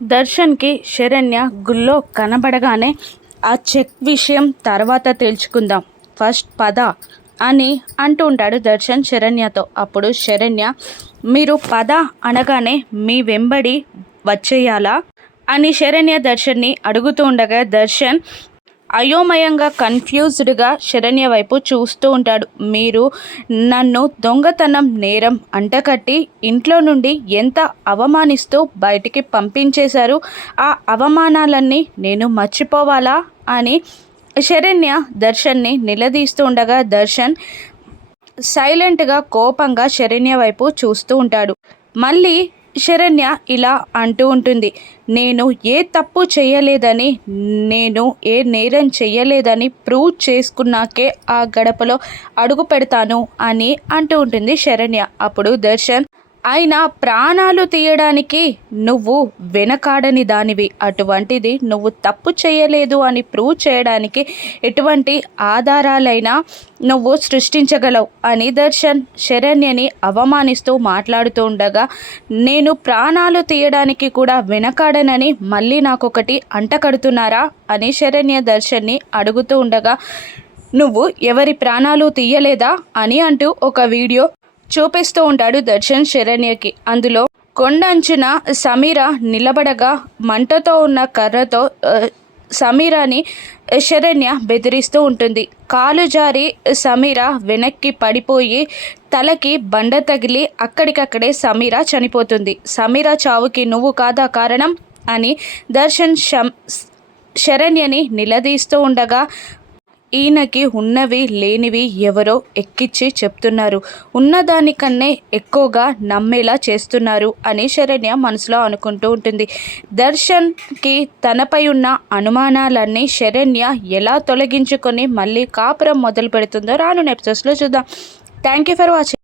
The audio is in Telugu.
దర్శన్కి శరణ్య గుళ్ళో కనబడగానే ఆ చెక్ విషయం తర్వాత తెలుసుకుందాం. ఫస్ట్ పద అని అంటూ ఉంటాడు దర్శన్ శరణ్యతో. అప్పుడు శరణ్య మీరు పద అనగానే మీ వెంబడి వచ్చేయాలా? అని శరణ్య దర్శన్ని అడుగుతూ ఉండగా దర్శన్ అయోమయంగా కన్ఫ్యూజ్డ్గా శరణ్య వైపు చూస్తూ ఉంటాడు. మీరు నన్ను దొంగతనం నేరం అంటకట్టి ఇంట్లో నుండి ఎంత అవమానిస్తూ బయటికి పంపించేశారు? ఆ అవమానాలన్నీ నేను మర్చిపోవాలా? అని శరణ్య దర్శన్ని నిలదీస్తూ ఉండగా దర్శన్ సైలెంట్గా కోపంగా శరణ్య వైపు చూస్తూ ఉంటాడు. మళ్ళీ శరణ్య ఇలా అంటూ ఉంటుంది. నేను ఏ తప్పు చేయలేదని నేను ఏ నేరం చేయలేదని ప్రూవ్ చేసుకున్నాకే ఆ గడపలో అడుగు పెడతాను అని అంటూ ఉంటుంది శరణ్య. అప్పుడు దర్శన్ ఆయన ప్రాణాలు తీయడానికి నువ్వు వెనకాడని దానివి. అటువంటిది నువ్వు తప్పు చేయలేదు అని ప్రూవ్ చేయడానికి ఎటువంటి ఆధారాలైనా నువ్వు సృష్టించగలవు అని దర్శన్ శరణ్యని అవమానిస్తూ మాట్లాడుతూ ఉండగా నేను ప్రాణాలు తీయడానికి కూడా వెనకాడనని మళ్ళీ నాకొకటి అంటకడుతున్నారా అని శరణ్య దర్శన్ని అడుగుతూ ఉండగా నువ్వు ఎవరి ప్రాణాలు తీయలేదా అని అంటూ ఒక వీడియో చూపిస్తూ ఉంటాడు దర్శన్ శరణ్యకి. అందులో కొండ అంచున సమీర నిలబడగా మంటతో ఉన్న కర్రతో సమీరాని శరణ్య బెదిరిస్తూ ఉంటుంది. కాలు జారి సమీర వెనక్కి పడిపోయి తలకి బండ తగిలి అక్కడికక్కడే సమీర చనిపోతుంది. సమీర చావుకి నువ్వు కాదా కారణం? అని దర్శన్ శరణ్యని నిలదీస్తూ ఉండగా ఈయనకి ఉన్నవి లేనివి ఎవరో ఎక్కిచ్చి చెప్తున్నారు. ఉన్నదానికన్నే ఎక్కువగా నమ్మేలా చేస్తున్నారు అని శరణ్య మనసులో అనుకుంటూ ఉంటుంది. దర్శన్కి తనపై ఉన్న అనుమానాలన్నీ శరణ్య ఎలా తొలగించుకొని మళ్ళీ కాపురం మొదలు పెడుతుందో రాను ఎపిసోడ్స్లో చూద్దాం. Thank you for watching.